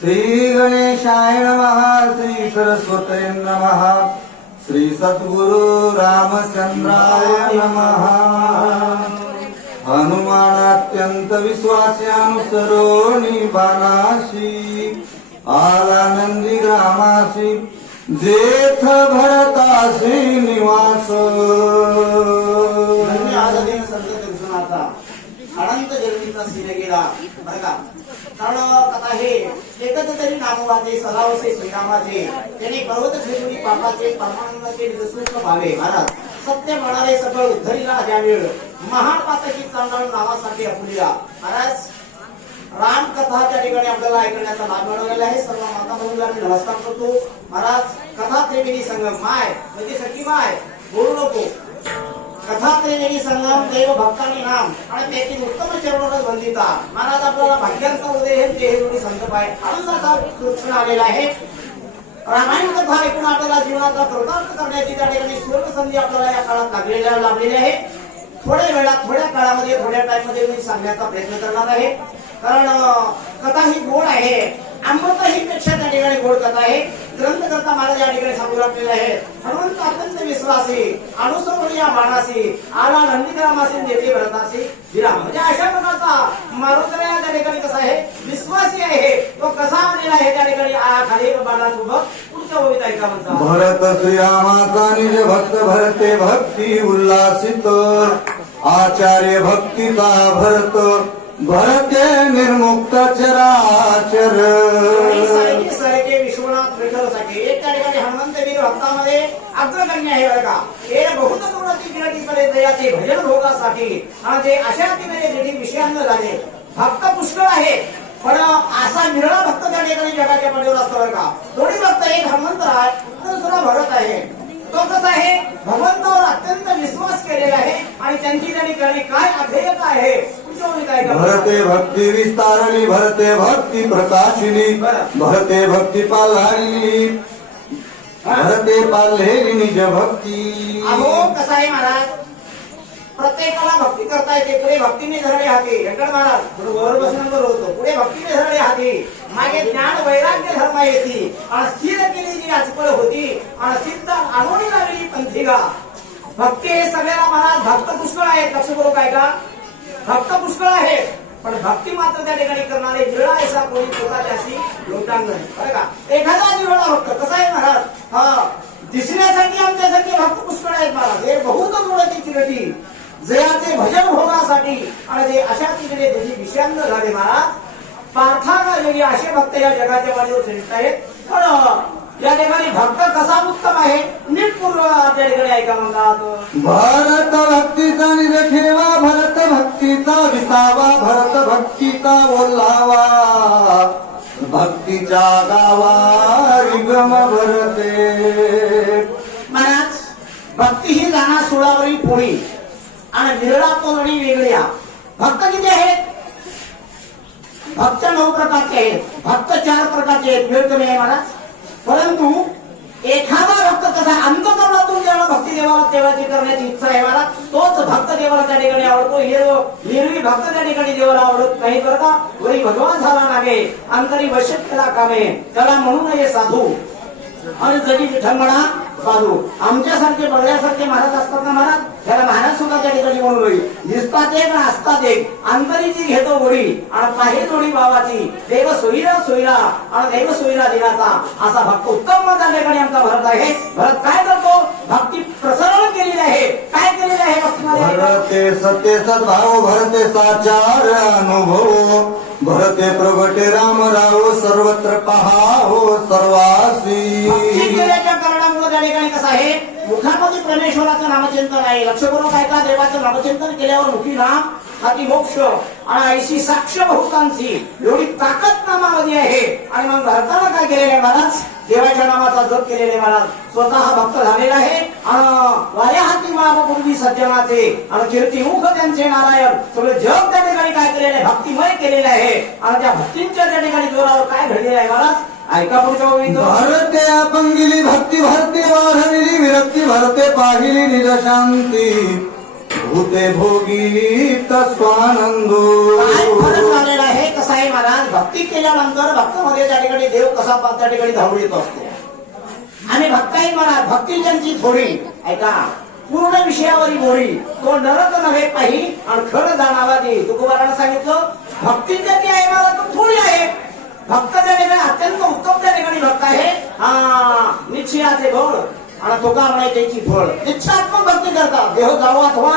श्री गणेशाय नमः। श्री सरस्वती नमः। श्री सद्गुरु रामचंद्राय नमः। हनुमानात्यंत विश्वास्यानुसरो निबाणासी आला नंदी ग्रामासी जेथ भरतासी निवास। अनंत जन्मीचा सिने गेला बरं का। कारण कथा हे एकच तरी नामवाचे सदावसे श्रीरामाचे त्यांनी पर्वत श्रीमुनी पापाचे परमानंदाचे निसुख भावे महाराज सत्य म्हणाले सकळ उद्धरीला ज्या वेळ महापातकी चांडाळ नावासाठी अपुलिया महाराज राम कथा त्या ठिकाणी आपल्याला ऐकण्याचा लाभ मिळालेला आहे। सर्व माता बंधूंना मी नमस्कार करतो। महाराज कथा त्रिवेणी संगम माय म्हणजे सखी माय बोलू नको कथा त्रिवेणी संगम देव भक्तांनी नाम आणि त्याची उत्तम चरणोरस वंदिता महाराज आपल्याला भाग्यांचा उदय हे देहरुणी संकल्प आहे आनंदाचा कृष्ण आलेला आहे। रामायण कथा ऐकून आपल्याला जीवनाचा कृतार्थ करण्याची त्या ठिकाणी सुवर्ण संधी आपल्याला या काळात लाभलेली आहे। थोड्या काळामध्ये थोड्या टाइम मध्ये मी सांगण्याचा प्रयत्न करणार आहे। कारण कथा ही गोड आहे आंबट ही पेक्षा त्या ठिकाणी गोड कथा आहे। ग्रंथकर्ता महाराज या ठिकाणी सांगू लागलेले आहे हनुमंत अत्यंत विश्वासी अनुसवरिया बाणासी आला नंदीग्रामासी नेते भरतासी विराम म्हणजे अशा प्रकारचा मारुतरा त्या ठिकाणी कसा आहे विश्वासी आहे तो कसा आलेला आहे त्या ठिकाणी खाली बाणासोबत पुढच्या ओळीत ऐका म्हणता भरत श्रीरामाचा निज भक्त भरते भक्ती उल्लासित आचार्य भक्तीचा भरत भरते निर्मुक्त चराचर। सारखे विश्वनाथ विठ्ठलसाठी एक त्या ठिकाणी हनुमंतवीर भक्तामध्ये अग्रगण्य आहे बरं का। हे बहुत गुणाची गिरटी करे दयाचे भजन भोगासाठी आणि अशा तिने विषयांना झाले भक्त पुष्कळ आहे पण असा निरळा भक्त त्या ठिकाणी जगाच्या पाठीवर असतो बरं का। दोन्ही भक्त एक हनुमंतराय तर दुसरा भरत आहे। तो कसा आहे भगवंतावर अत्यंत विश्वास केलेला आहे आणि त्यांची त्या ठिकाणी काय अध्ययता आहे भरते भक्ती विस्तारणी भरते भक्ती प्रकाशिनी भरते भक्ती पालहारिणी भरते पालहेली निज भक्ती। अहो कसा आहे महाराज प्रत्येकाला भक्ती करता येते पुढे भक्तीने धरले हाती व्यंकट महाराज बरोबर बसण्यावर होतो पुढे भक्तीने धरले हाती मागे ज्ञान वैराग्य धर्म येते आणि स्थिर केली जी आजपळ होती आणि सिद्ध आणून लागली पंथिका भक्ती हे सगळ्याला महाराज भक्त पुष्कळ आहेत लक्ष करू काय का भक्त पुष्कळ आहे पण भक्ती मात्र त्या ठिकाणी करणारे निळा असा कोणी होता त्याशी लोटांगण बरं का। एखादा निवडा भक्त कसा आहे महाराज दिसण्यासाठी आमच्यासाठी भक्त पुष्कळ आहेत महाराज हे बहुत गुणाची किरटी जयाचे भजन भोगासाठी आणि जे अशा तिकडे त्याची विषयांना झाले महाराज पार्थाना योगी असे भक्त या जगाच्या वाढीवर फिरत आहेत पण या ठिकाणी भक्त कसा उत्तम आहे नीट पूर्व त्या ठिकाणी ऐका म्हणतात भरत भक्तीचा निज ठेवा भरत भक्तीचा विसावा भरत भक्तीचा ओलावा भक्तीच्या गावा रिगम भरते। महाराज भक्ती ही जाणार सोळावरी पोळी आणि निरळा तोलणी वेगळ्या भक्त किती आहेत भक्त 9 प्रकारचे आहेत भक्त 4 प्रकारचे आहेत मिळत नाही महाराज परंतु एखादा भक्त कसा अंतकरणातून जेव्हा भक्ती देवाला देवाची करण्याची इच्छा आहे मला तोच भक्त देवाला त्या ठिकाणी आवडतो हिरवी भक्त त्या ठिकाणी देवाला आवडत नाही करता वरी भगवान झाला नागे अंतरी वशक केला कामे त्याला म्हणू नये साधू आणि जरी विठ्ठल म्हणा साधू आमच्यासारखे बघण्यासारखे महाराज असतात ना महाराज त्याला महाराज सुद्धा त्या ठिकाणी म्हणून होईल दिसतात एक आणि असतात एक अंतरीची घेतो गोडी आणि पाहे जोडी भावाची देव सोयीरा सोयीरा आणि देव सोयीरा दिनाचा असा भक्त उत्तम त्या ठिकाणी आमचा भरत आहे। भरत काय करतो भक्ती प्रसारण केलेली आहे काय केलेले आहे भक्तीमध्ये भरते सत्य सद्भाव भरते साचार अनुभव भरते प्रगटे राम राव सर्वत्र पहावो सर्वासी। केल्याच्या कारणामुळे त्या ठिकाणी कसं आहे मुखामध्ये परमेश्वराचं नामचिंतन आहे लक्ष करून काय का देवाचं नामचिंतन केल्यावर मुखी नाम हाती मोक्ष आणि ऐशी साक्ष बहुतांची एवढी ताकद नामामध्ये आहे। आणि मग भरताना काय केलेले आहे महाराज देवाच्या नामाचा जप केलेले महाराज स्वतः भक्त झालेला आहे आणि वाऱ्या हाती महापूर्वी सज्जनाचे आणि कीर्तिमुख त्यांचे नारायण सगळे जग त्या ठिकाणी काय केलेले आहे भक्तिमय केलेले आहे आणि त्या भक्तींच्या त्या ठिकाणी जोरावर काय घडलेलं आहे महाराज ऐका पुढच्या भरते अपंगिली भक्ती भरते वाढविली विरक्ती भरते पाहिली निज शांती भूते भोगी तस्वानंदो काय फरक झालेला आहे कसं आहे महाराज, भक्ती केल्यानंतर भक्तामध्ये त्या ठिकाणी देव कसा त्या ठिकाणी धावून येत असतो. आणि भक्ताई महाराज भक्ती ज्यांची थोडी ऐका पूर्ण विषयावरी गोडी तो नरच नव्हे पाही आणि खरं जाणावा दे. तुकोबारानं सांगितलं भक्ती ज्याची आहे मला तो थोडी आहे. भक्त त्या ठिकाणी अत्यंत उत्तम त्या ठिकाणी भक्त आहे. निश्चयाचे गोड आणि तुका म्हणाय त्याची फळ. निश्चयात्मक भक्ती करतात. देह जावो अथवा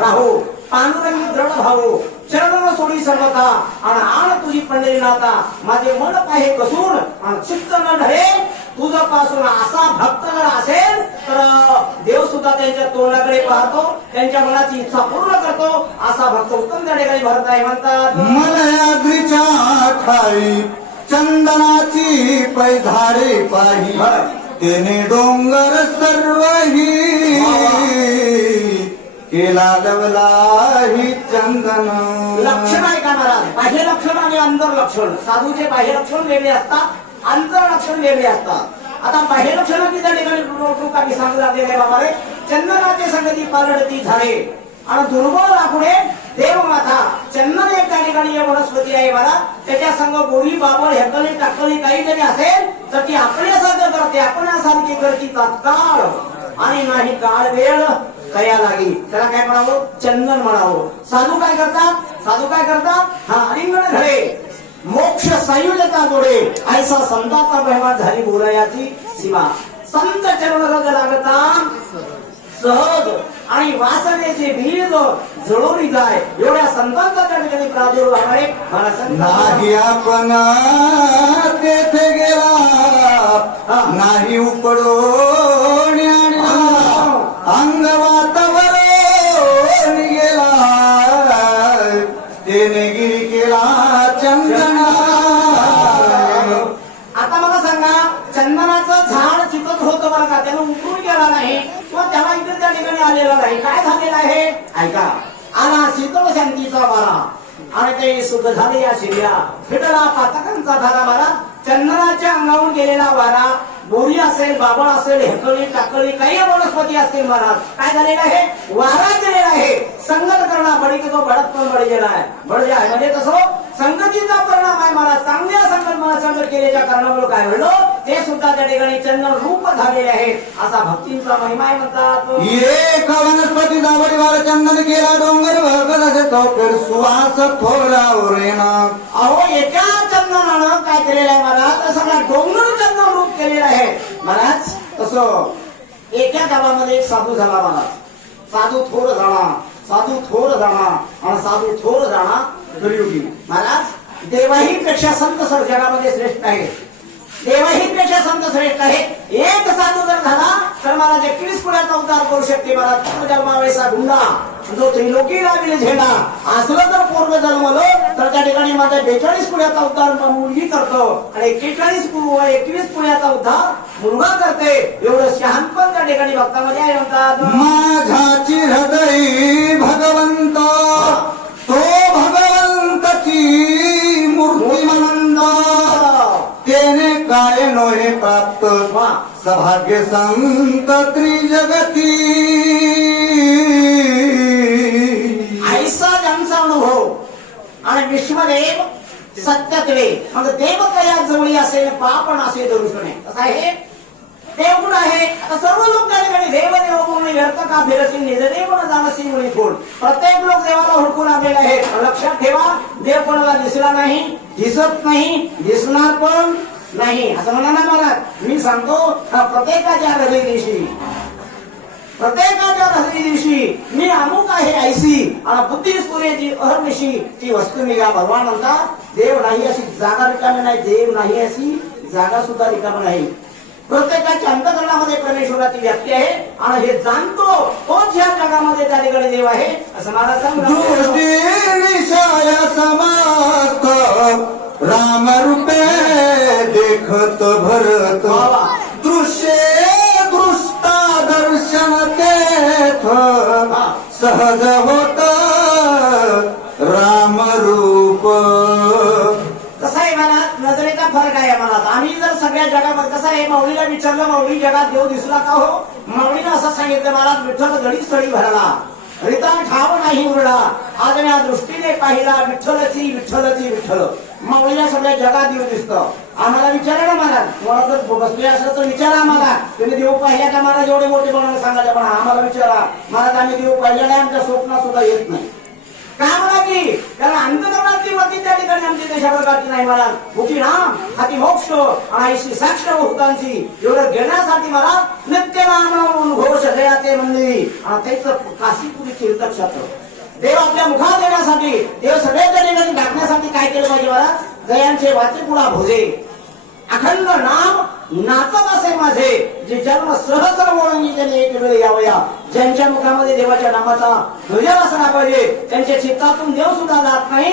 राहो पांडुरंगी दृढ भावो चरण सोडी सर्वता आणि आण तुझी पंढरीनाथा माझे मन पाहे कसून आणि चित्त न ढळे तुझपासून. असा भक्त जर असेल तर देव सुद्धा त्यांच्या तोंडाकडे पाहतो, त्यांच्या मनाची इच्छा पूर्ण करतो. असा भक्त उत्तम त्या ठिकाणी भरत आहे. म्हणतात मलयाद्रीच्या ठाई चंदनाची पैधारे पाही तेने डोंगर सर्वही केला लवलाही चंदन. लक्षण आहे का महाराज? बाह्य लक्षण आणि अंतर लक्षण. साधूचे बाह्य लक्षण वेगळे असतात, अंतर लक्षण वेगळे असतात. आता बाह्य लक्षणाची त्या ठिकाणी काही सांगू लागलेले बाबा रे. चंदनाचे संगती पारडती झाले आणि दुर्बळ राखुणे देवमाता. चंदन एक त्या ठिकाणी वनस्पती आहे मला, त्याच्या संग गोळी बाबळ हेकली टाकली काही जरी असेल तर ती आपल्यासारखं करते, आपल्यासारखी करते तात्काळ आणि नाही काळ वेळ कया लागी. त्याला काय म्हणावं? चंदन म्हणावं. साधू काय करतात? साधू काय करतात? आलिंगन घडे मोक्ष संयुजता जोडे ऐसा संताचा महिमा झाली बोलायाची सीमा. संत चरण रज लागता सहज आणि वासनेचे बीज जळून जाय. एवढ्या संतांचा त्या ठिकाणी प्रादुर्भाव आहे. मला संत नाही आपण तेथे गेला नाही उपडून अंगवातावर गेला तेने गिरी केला चंदना. आता मला सांगा, चंदनाचं झाड चिकट होतं बरं का, त्यानं उकळून गेला नाही किंवा त्याला इथे त्या ठिकाणी आलेला नाही. काय झालेलं आहे ऐका. आला शीतळ शांतीचा वारा आणि ते सुख झाले या शिर्या फिटला पातकांचा धारा मारा. चंदनाच्या अंगावरून गेलेला वारा बोरी असेल, बाबळ असेल, हेकळी टाकळी काही वनस्पती असतील महाराज, काय झालेलं आहे? वारा गेलेला आहे. संगत करणा बडी की तो बडत पण बडी गेला आहे. बड आहे म्हणजे तसं संगतीचा परिणाम आहे महाराज. चांगल्या संगत मला संगत केल्याच्या कारणामुळे काय घडलं ते सुद्धा त्या ठिकाणी चंदन रूप झालेले आहे. असा भक्तींचा महिमा आहे. म्हणतात एक वनस्पती जावडी वार चंदन केला डोंगर भगत तो फिर सुवास थोरा उरेना. अहो एका चंदनानं काय केलेलं आहे महाराज? तर सगळा डोंगर चंदन रूप केलेलं आहे महाराज. तसं एका गावामध्ये एक साधू झाला महाराज. साधू थोर झाला, साधू थोर झाला आणि साधू थोर झाला कलियुगी महाराज. देवाही पेक्षा संत सर जगामध्ये श्रेष्ठ आहे. देवाही पेक्षा संत श्रेष्ठ आहे. एक साधू जर झाला तर महाराज 21 पुण्याचा उद्धार करू शकते महाराज. पूर्ण जन्मावेसा गुंडा जो त्रिलोकी लाविले झेंडा असलं तर पूर्ण जन्मलं तर त्या ठिकाणी माझा 42 पुण्याचा उद्धार मुलगी करतो आणि 21 पुण्याचा उद्धार मुलगा करते. एवढं शहाणपण त्या ठिकाणी भक्तामध्ये आहे. म्हणतात माझ्याची हृदय भगवंत तो भगवंताची मूर्ती मनंद तेने काय नोहे प्राप्त सभाग्य संत त्रिजगती. ऐसा ज्यांचा अनुभव आणि विश्वदेव सत्यत्वे मग देव कया जवळी असेल पाप नसे दरुषणे. कसं आहे? देवगुण आहे. आता सर्व लोक त्या ठिकाणी देव देव म्हणून व्यर्थ का फिरतील निजदेव न जाणसी मुळी कोण. प्रत्येक लोक देवाला हुडकून आलेले आहेत. लक्षात ठेवा, देव कोणाला दिसला नाही, दिसत नाही, दिसणार पण नाही असं म्हणा ना महाराज. मी सांगतो प्रत्येकाच्या हृदय दिवशी मी अमुक आहे ऐसी आणि बुद्धी सूर्याची अहर्निशी ती वस्तू मी या भगवान म्हणतात. देव नाही अशी जागा रिकामी नाही, देव नाही अशी जागा सुद्धा रिकामी नाही. प्रत्येकाच्या अंतकरणामध्ये परमेश्वराची व्याप्ती आहे आणि हे जाणतो तोच या जगामध्ये त्या ठिकाणी देव आहे असं महाराज सांगतात. राम रूपे देखत भरत दृश्ये दृष्टा दर्शन तेथ सहज होत राम रूप. कसं आहे मला नजरेचा फरक आहे मला. आम्ही जर सगळ्या जगामध्ये कसं आहे माऊलीला विचारलं माऊली जगात देव दिसला का हो? माऊलीनं असं सांगितलं महाराज विठ्ठल घडी स्थळी भरला रिता ठाव नाही उरडा आज या दृष्टीने पाहिला विठ्ठलची विठ्ठलची विठ्ठल माऊलीला सगळ्या जगात देव दिसतं. आम्हाला विचारा ना महाराज, मला जर बसले असं तर विचारा आम्हाला, तुम्ही देव पाहिल्या का महाराज? एवढे मोठे बनवून सांगायला पण आम्हाला विचारा महाराज, आम्ही देव पाहिल्या नाही, आमच्या स्वप्नात सुद्धा येत नाही. काय म्हणा की त्याला अंतकरणाची वरती त्या ठिकाणी आमची देशा प्रकारची नाही महाराज. भूती नाम हाती मोक्ष आणि साक्ष भूतांची एवढं घेण्यासाठी महाराज नित्य नाम घोष जयाचे मंदिरी आणि त्याच काशीपुरी तीर्थक्षेत्र देव आपल्या मुखात देण्यासाठी, देव सगळ्याच्या ठिकाणी टाकण्यासाठी काय केलं पाहिजे महाराज? जयांचे वाचे पुढा भोजे अखंड नाम नाचत असे माझे, जे जन्म सहस्र म्हणून त्याने एक वेळ यावया. ज्यांच्या मुखामध्ये देवाच्या नामाचा ध्वज असला पाहिजे, त्यांच्या चित्तातून देव सुद्धा जात नाही.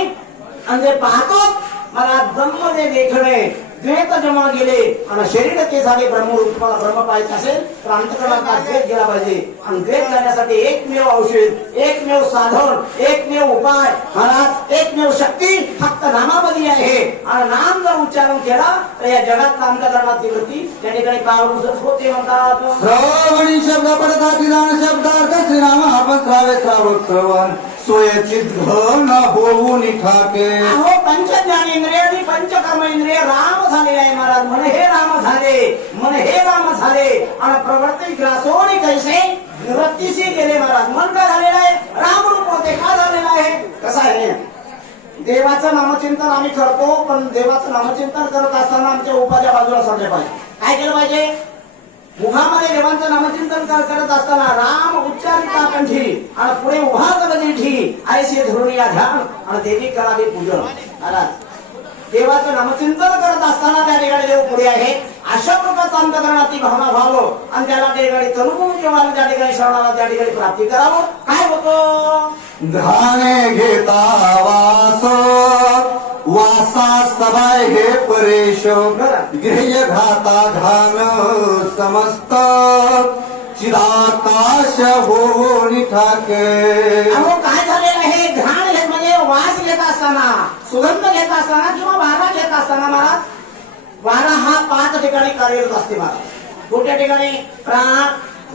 आणि ते पाहतो मला ब्रह्म जे देखणे द्वैत जमा गेले आणि शरीर ते झाले ब्रह्मरूप. तुम्हाला ब्रह्म पाहिजे असेल तर अंतकरणाचा द्वैत गेला पाहिजे. आणि द्वैत जाण्यासाठी एकमेव औषध, एकमेव साधन, एकमेव उपाय महाराज, एकमेव शक्ती फक्त नामामध्ये आहे. आणि नाम जर उच्चारण केला तर या जगात अंतकरणाची वृत्ती त्या ठिकाणी पावरूसच होते म्हणतात. श्रवणी शब्द पडता विधान शब्दार्थ श्रीराम आपण श्रावे श्रावक श्रवण सोयची धन होऊन ठाके. अहो पंच ज्ञानेंद्रिय आणि पंच कर्मेंद्रिय राम झालेले आहे महाराज. मन हे राम झाले, मन हे राम झाले आणि प्रवृत्ती ग्रासोनी कैसे निवृत्तीशी गेले महाराज. मन काय झालेलं आहे? राम रूप होते. का झालेलं आहे? कसं आहे? देवाचं नामचिंतन आम्ही करतो, पण देवाचं नामचिंतन करत असताना आमच्या उपाध्या बाजूला सोडले पाहिजे. काय केलं पाहिजे? मुखामध्ये देवांचं नामचिंतन करत असताना राम उच्चारिता कंठी आणि पुढे उभा कलनिठी ऐसे धरून या ध्यान आणि देवी करावे पूजन. देवाचं नामचिंतन करत असताना त्या ठिकाणी देव पुढे आहे. अशा प्रकारचा अंतकरणात ती भावना व्हावं आणि त्याला त्या ठिकाणी तरुण किंवा त्या ठिकाणी श्रवणाला त्या ठिकाणी प्राप्ती करावं. काय होतं? ध्याने घेता वास वासा सबाय हे परेश गृह्य घाता घान समस्त चिदाकाश होऊन ठाके. अहो काय झालेलं आहे? घाण हे म्हणजे वास घेत असताना, सुगंध घेत असताना किंवा वारा घेत असताना महाराज, वारा हा 5 ठिकाणी कार्यरत असते महाराज. कुठल्या ठिकाणी? प्राण,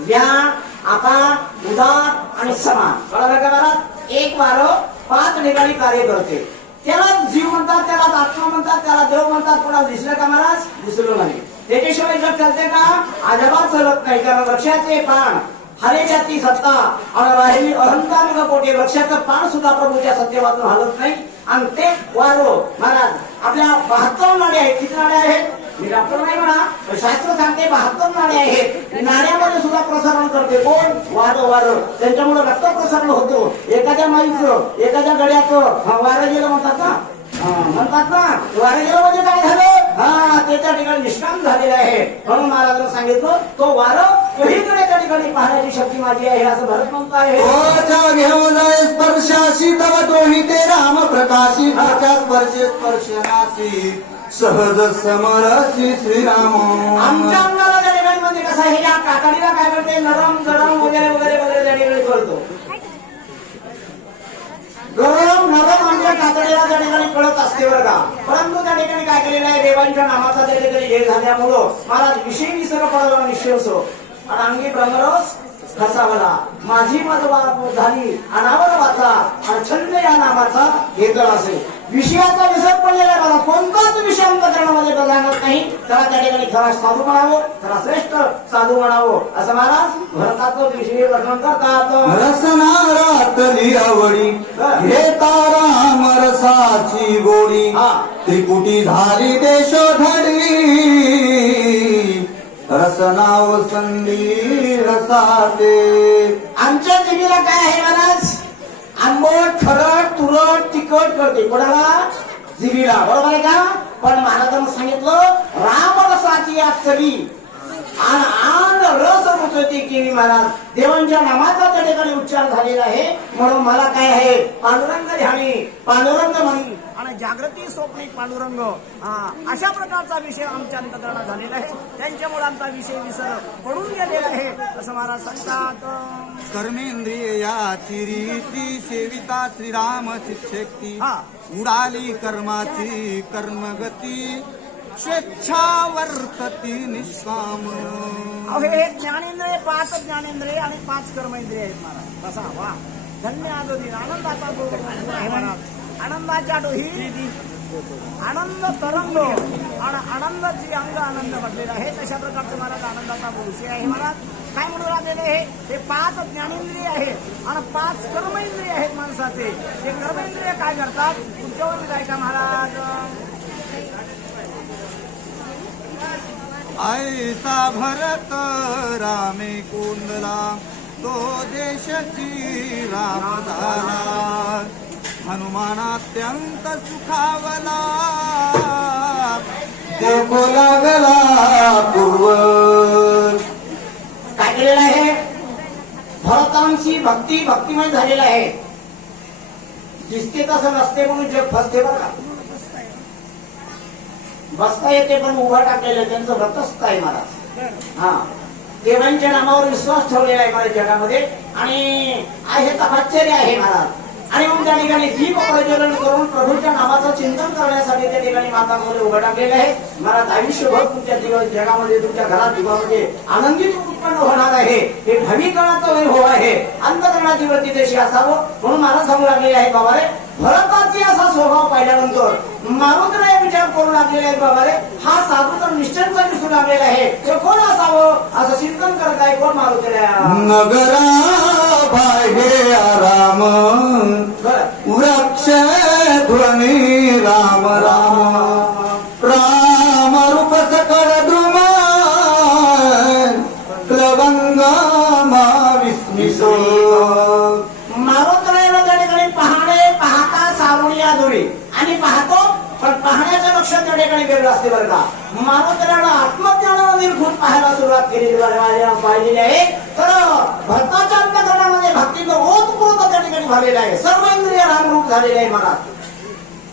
व्यान, आकार, उदार आणि समान. कळलं का महाराज? एक वारं 5 ठिकाणी कार्य करते. त्याला जीव म्हणतात, त्याला आत्मा म्हणतात, त्याला देव म्हणतात. कोणाला दिसलं का महाराज? दिसलो नाही. त्याच्याशिवाय जग चालते का? अजिबात चालत नाही. कारण वृक्षाचे पान हरेच्याची सत्ता आणि राहिली अहंकार पोटे वृक्षाचं पान सुद्धा प्रभूच्या सत्तेवातून हलत नाही. आणि ते वारो महाराज आपल्या 72 नाडे आहेत. किती नाडे आहेत? मी डॉक्टर नाही म्हणा, शास्त्र सांगते 72 नाडे आहेत. नाड्यामध्ये सुद्धा प्रसारण करते कोण? वारं. वारं त्यांच्यामुळे रक्त प्रसारण होतो. एखाद्या माईचं, एखाद्या गड्याचं वारं गेलं म्हणतात ना, म्हणतात ना, वारं गेलं म्हणजे काय झालं? हा, ते त्या ठिकाणी निष्काम झालेलं आहे. म्हणून महाराजांना सांगितलं तो वारं चोहीकडे त्या ठिकाणी पाहण्याची शक्ती माझी आहे असं भरत म्हणत आहे. घेऊन स्पर्शाशी तव तोही ते राम प्रकाशी स्पर्शे स्पर्शनाशी सहज समरसी श्रीराम. आमच्या अंगाला त्या ठिकाणी म्हणजे कसं आहे? या कातडीला काय करते? नरम गरम वगैरे वगैरे वगैरे त्या ठिकाणी करतो. गरम नरम आमच्या कातडीला त्या ठिकाणी कळत असते बरं का. परंतु त्या ठिकाणी काय केलेलं आहे? देवांच्या नामाचा त्या ठिकाणी हे झाल्यामुळं महाराज विषय विसर पडला निश्चय असो आणि अंगी ब्रह्मरस कसावला माझी मधवा झाली अनावर वाचा आणि छंद या नामाचा घेतला असेल. विषयाचा विसर पडलेला मला कोणताच विषय अंतकरणामध्ये जाणार नाही. त्याला त्या ठिकाणी खरा साधू म्हणावं, खरा श्रेष्ठ साधू म्हणावं असं महाराज भरताचं विषय वर्णन करतात. रसनारातली आवडी घेता राम रसाची गोडी त्रिपुटी झाली देशोधडी रसनाव संधी रसाते. आमच्या जिभेला काय आहे महाराज? आंबट, खरट, तुरट, तिखट करते. कोणाला? जिभेला. बरोबर आहे का? पण महाराजांना सांगितलं राम रसाची आचरी आणि रस रुचती केली महाराज. देवांच्या नामाचा त्या ठिकाणी उच्चार झालेला आहे. म्हणून मला काय आहे? पांडुरंग ध्यानी, पांडुरंग म्हणी आणि जागृती स्वप्निक पांडुरंग अशा प्रकारचा विषय आमच्या अंतकरणात झालेला आहे. त्यांच्यामुळे आमचा विषय विसर पडून गेलेला आहे असं महाराज सांगतात. कर्मेंद्रिय याची रीती सेविता श्रीराम शिक्षेक्ती उडाली कर्माची कर्मगती स्वेच्छा वर्तती निष्काम. हे ज्ञानेंद्रिय 5 ज्ञानेंद्रिय आणि 5 कर्मेंद्रिय आहेत महाराज. बसा वा. धन्य आलो दिन आनंदाचा बोल आहे महाराज आनंदाच्या डोही आनंद तरंग आणि आनंदाची अंग आनंद म्हटलेला आहे तशा प्रकारचं महाराज आनंदाचा विषय आहे महाराज काय म्हणून राहिलेले आहे हे 5 ज्ञानेंद्रिय आहेत आणि 5 कर्मेंद्रिय आहेत माणसाचे हे कर्मेंद्रिय काय करतात तुमच्यावर काय का महाराज ऐसा भरत रामे कोंदला तो देशची राम झाला हनुमान अत्यंत सुखावला देखो लागला पूर्व काय केलेलं आहे भरतांची भक्तिमय झालेला आहे दिसते तसं नसते म्हणून जग फसते बघा बसता येते पण उभा टाकलेलं त्यांचं व्रतस्थ आहे महाराज हा देवांच्या नामावर विश्वास ठेवलेला आहे महाराज जगामध्ये आणि आहे तपश्चर्या आहे महाराज आणि मग त्या ठिकाणी दीप प्रज्वलन करून प्रभूच्या नामाचं चिंतन करण्यासाठी त्या ठिकाणी मातांमध्ये उभं टाकलेलं आहे महाराज आयुष्यभर तुमच्या जगामध्ये तुमच्या घरात दिवामध्ये आनंदित उत्पन्न होणार आहे हे भावी काळाचा वैभव आहे अंतकरणाची वृत्ती तशी असावं म्हणून मला सांगू लागलेले आहे बाबा रे भरताची असा स्वभाव पाहिल्यानंतर मारुतीला विचार करू लागलेला आहे बाबा रे हा साधू तर निश्चयचा दिसू लागलेला आहे ते कोण असावं असं चिंतन करत आहे कोण मारुतीला नगरा बाहे आराम वृक्ष ध्वनी राम राम राम रूप सकळ द्रुम लवंग विस्मितो मारुतीला त्या ठिकाणी पाहता सावळी दुरी आणि पाहतो पण पाहण्याचं लक्ष त्या ठिकाणी वेगळं असते बरं का मारुतीला आत्मज्ञानाला निर्घुण पाहायला सुरुवात केलेली पाहिलेली आहे तर भक्ताच्या अंतकरणामध्ये भक्तीचं ओतप्रोत त्या ठिकाणी झालेलं आहे सर्व इंद्रिय रामरूप झालेले आहे महाराज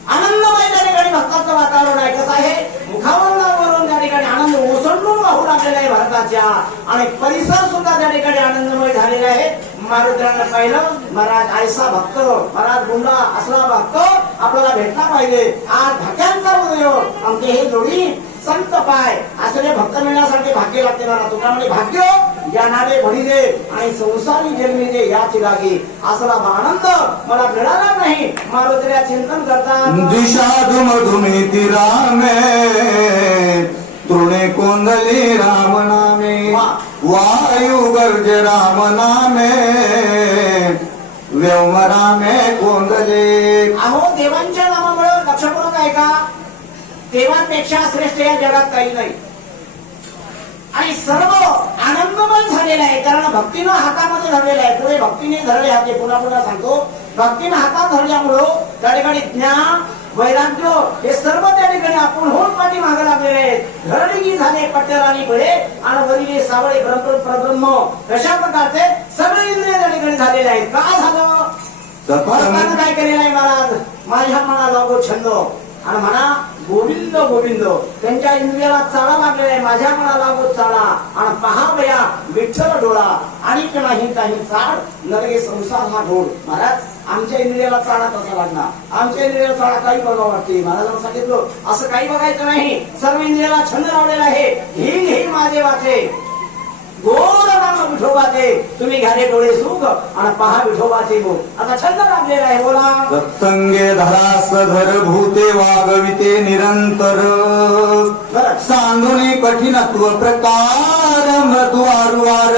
आनंदमय त्या ठिकाणी भक्ताचं वातावरण आहे कसं आहे मुखावरणावरून त्या ठिकाणी आनंद ओसंडून वाहू लागलेला आहे भारताच्या आणि परिसर सुद्धा त्या ठिकाणी आनंदमय झालेला आहे मारुतीला पाहिलं महाराज आयसा भक्त महाराज गुंडा असला भक्त आपल्याला भेटला पाहिजे आज भाग्यांचा उदय आमचे हे जोडी संत पाय असले भक्त मिळण्यासाठी भाग्य लागते मला तुका म्हणजे भाग्य या नावे भरी दे आणि संसारी जन्मी दे याची लागी असला आनंद मला मिळाला नाही मारुतीला चिंतन करतात दिशा धुमधुमी रामे तृणे कोंदली राम नामे वायू गर्ज राम नामे व्योम रामे कोंदले अहो देवांच्या नामामुळे लक्षपूर्वक आहे का देवांपेक्षा श्रेष्ठ या जगात काही नाही आणि सर्व आनंदमय झालेला आहे कारण भक्तीनं हातामध्ये धरलेला आहे पुढे भक्तीने धरले हाते पुन्हा सांगतो भक्तीनं हातात धरल्यामुळं त्या ठिकाणी ज्ञान वैराग्य हे सर्व त्या ठिकाणी आपण होऊन पाठी मागे लागलेले आहेत धरणी झाले पट्ट्याराणी बळे आणि वरिले सावळे परब्रह्म अशा प्रकारचे सगळे इंद्रिय त्या ठिकाणी झालेले आहेत काय झालं भक्तानं काय केलेलं आहे महाराज माझ्या मनाला गो छंद आणि म्हणा गोविंद गोविंद त्यांच्या इंद्रियाला चाळा लागलेला आहे माझ्या मनाला गो चाळा आणि पहा बया विठ्ठल डोळा आणि नाही काही चाड नरगे संसार हा ढोळ महाराज आमच्या इंद्रियाला चाळा कसा लागणार आमच्या इंद्रियाला चाळा काही बघावं वाटते महाराजांना सांगितलं असं काही बघायचं नाही सर्व इंद्रियाला छंद लावलेला आहे ही माझे वाचे गोड नाम विठोबाचे तुम्ही घ्याले डोळे सुख आणि पहा विठोबाचे बोल आता छंद लागलेला आहे बोला सत्संगे धरास धर भूते वागविते निरंतर सांडुनी कठीणत्व प्रकार मधुवारवार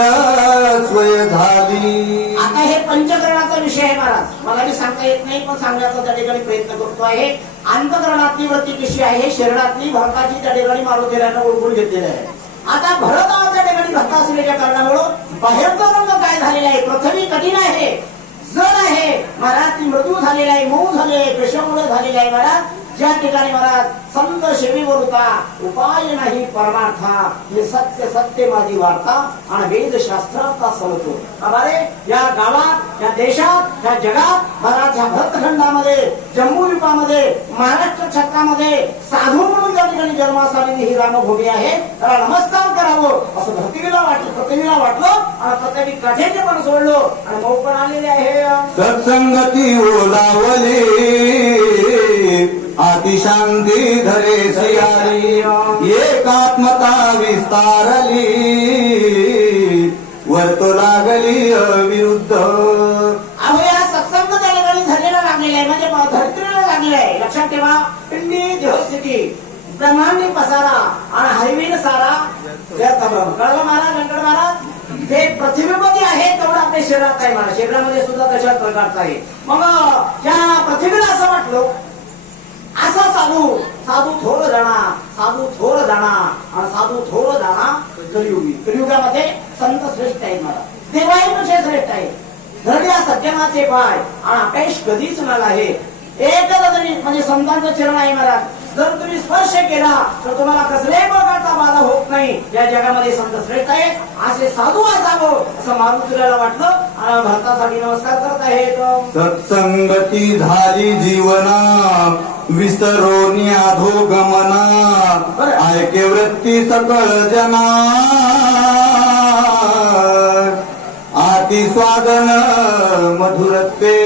स्वय झाली आता हे पंचकरणाचा विषय आहे महाराज मला बी सांगता येत नाही पण सांगण्याचा त्या ठिकाणी प्रयत्न करतो आहे अंतकरणातली वृत्ती कशी आहे शरीरातली भरताची त्या ठिकाणी मारुतीला ओळखून घेतलेली आहे आता भरताच्या ठिकाणी भक्त असलेल्या कारणामुळं बाहेरचा रंग काय झालेला आहे पृथ्वी कठीण आहे जड आहे महाराज ती मृत्यू झालेला आहे मऊ झाले कशामुळे झालेला आहे महाराज ज्या ठिकाणी महाराज संत सेवेवर होता उपाय नाही परमार्था हे सत्य सत्य माझी वार्ता आणि वेद शास्त्राचा समतो अरे या गावात या देशात या जगात महाराज या भरतखंडामध्ये जम्मू द्वीपामध्ये महाराष्ट्र छत्रामध्ये साधू म्हणून त्या ठिकाणी जन्मासाली ही रामभूमी आहे त्याला नमस्कार करावं असं पृथ्वीला वाटलं आणि पृथ्वी कठेचे पण सोडलो आणि मऊ पण आलेले आहे सत्संगती ओलावली अतिशांती धरे सियारी एकात्मता विस्तारली वर्तो लागली अविरुद्ध अहो या झालेला आहे. लक्षात ठेवा, पिंडी देहस्थिती ब्रह्मांडी पसारा आणि हरिवीन सारा व्यर्थ ब्रह्म. कळलं महाराज? व्यंकट महाराज, जे पृथ्वीमध्ये आहे तेवढं आपल्या शरीरात आहे महाराज. शरीरामध्ये सुद्धा तशाच प्रकारचं आहे. मग या पृथ्वीला असं वाटलं, असा साधू साधू थोर जाणा, साधू थोर जाणा आणि साधू थोर जाणा कलियुगी. कलियुगामध्ये संत श्रेष्ठ आहेत महाराज, देवाईपेक्षा श्रेष्ठ आहे. धरल्या सज्जनाचे पाय आणि अपेश कधीच न आहे. एकच तरी म्हणजे संतांचं चरण आहे महाराज. जर तुम्ही स्पर्श केला तर तुम्हाला कसल्याही प्रकारचा बाधा होत नाही. या जगामध्ये संत श्रेष्ठ आहेत, असे साधू असावं असं मारुतीला वाटलं आणि भारतासाठी नमस्कार करत आहेत. सत्संगती झाली जीवना, विसरोनी अधोगमना, ऐके वृत्ती सकळ जना, आती स्वादन मधुरत्वे.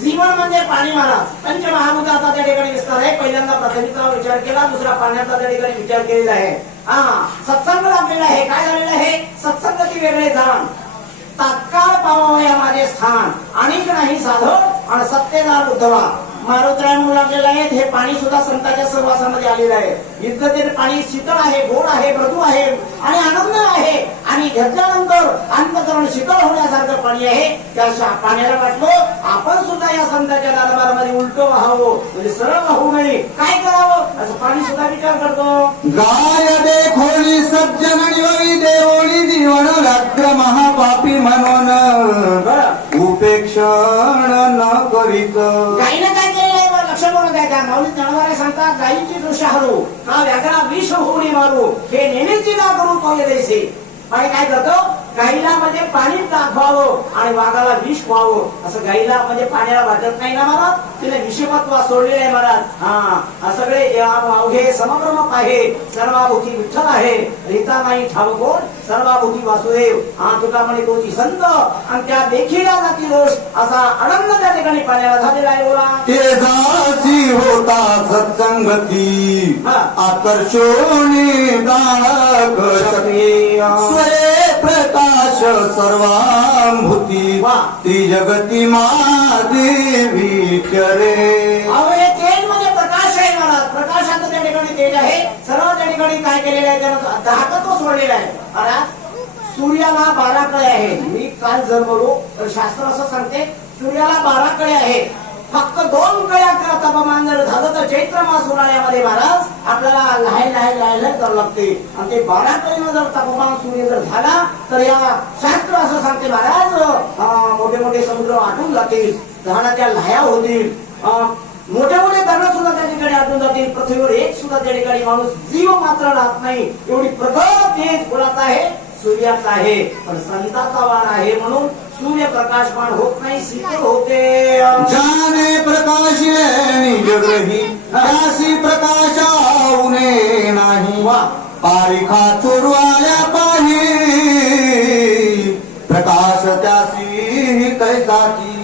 जीवन म्हणजे पाणी महाराज. पंचमहाभूताचा त्या ठिकाणी विस्तार आहे. पहिल्यांदा पृथ्वीचा विचार केला, दुसरा पाण्याचा त्या ठिकाणी विचार केलेला आहे. सत्संग लाभलेला आहे. काय झालेलं आहे? सत्संगती वेगळे जाण, तात्काळ पावावया माझे स्थान, अनेक नाही साधव आणि सत्तेदार उद्धवा. मारुतीराम लागलेलं आहे. हे पाणी सुद्धा संतांच्या सहवासामध्ये आलेलं आहे. इतकं ते पाणी शीतळ आहे, गोड आहे, मृदू आहे आणि आनंद आहे. आणि घेतल्यानंतर अंतकरण शीतळ होण्यासारखं पाणी आहे. त्या पाण्याला वाटलं आपण सुद्धा या संतांच्या दरबारामध्ये उलट व्हावं, म्हणजे सरळ वाहू नये. काय करावं असं पाणी सुद्धा विचार करतो. गाय देखोली सज्जन निववी देवोली जीवन व्याघ्र महापापी म्हणून, उपेक्षण न करीत. गायीनं काय केलेलं आहे लक्ष करून काय? त्या माऊली जनावरे सांगतात, गायीची दृश्य हरू का व्याघ्रा विष होऊन मारू, हे नेहमीची ना करू तो देशी. आणि काय करतो? गाईला म्हणजे पाणी दाखवावं आणि वाघाला विष व्हावं असं गाईला म्हणजे पाण्याला वाटत नाही ना महाराज. तिने विषमत्व सोडलेलं आहे महाराज. सगळे अवघे समब्रह्म आहे, सर्वाभूती विठ्ठल आहे, रीता नाही ठाव कोण, सर्वाभूती वासुदेव. तुका म्हणे तोची संत आणि त्या देखील जाती दोष असा आनंद त्या ठिकाणी पाण्याला झालेला आहे. बोला ते जासी होता सत्संगती, आकर्षोणी दाळक स्वरे प्रकाश सर्वांभूती, ती जगती महादेवी चरे. हे तेज म्हणजे प्रकाश आहे महाराज. प्रकाशाचं त्या ठिकाणी तेज आहे. सर्व त्या ठिकाणी काय केलेलं आहे? त्यानं दाहकत्व सोडलेलं आहे महाराज. सूर्याला 12 कळे आहेत. मी काल जर बोलू तर शास्त्र असं सांगते, सूर्याला 12 कळे आहेत. फक्त 2 कळ्या तापमान जर झालं तर चैत्र मास उन्हाळ्यामध्ये महाराज आपल्याला लाहायला करावं लागते. आणि ते 12 कळीनं जर तापमान सूर्य जर झाला तर या शास्त्र असं सांगते महाराज, मोठे मोठे समुद्र आटून जातील, झाडाच्या लाह्या होतील, मोठे मोठे धरण सुद्धा त्या ठिकाणी आटून जातील, पृथ्वीवर एक सुद्धा त्या ठिकाणी माणूस जीव मात्र राहत नाही. एवढी प्रखर तेज कोणाचा आहे? सूर्याचा आहे. पण संताचा वाण आहे म्हणून सूर्यप्रकाशमान होत नाही, शीतळ होते. जाने प्रकाशे निजग्रही, त्यासी प्रकाशाऊने नाही, पारिखा चोरवाया पाही, प्रकाश त्यासी कैसाची.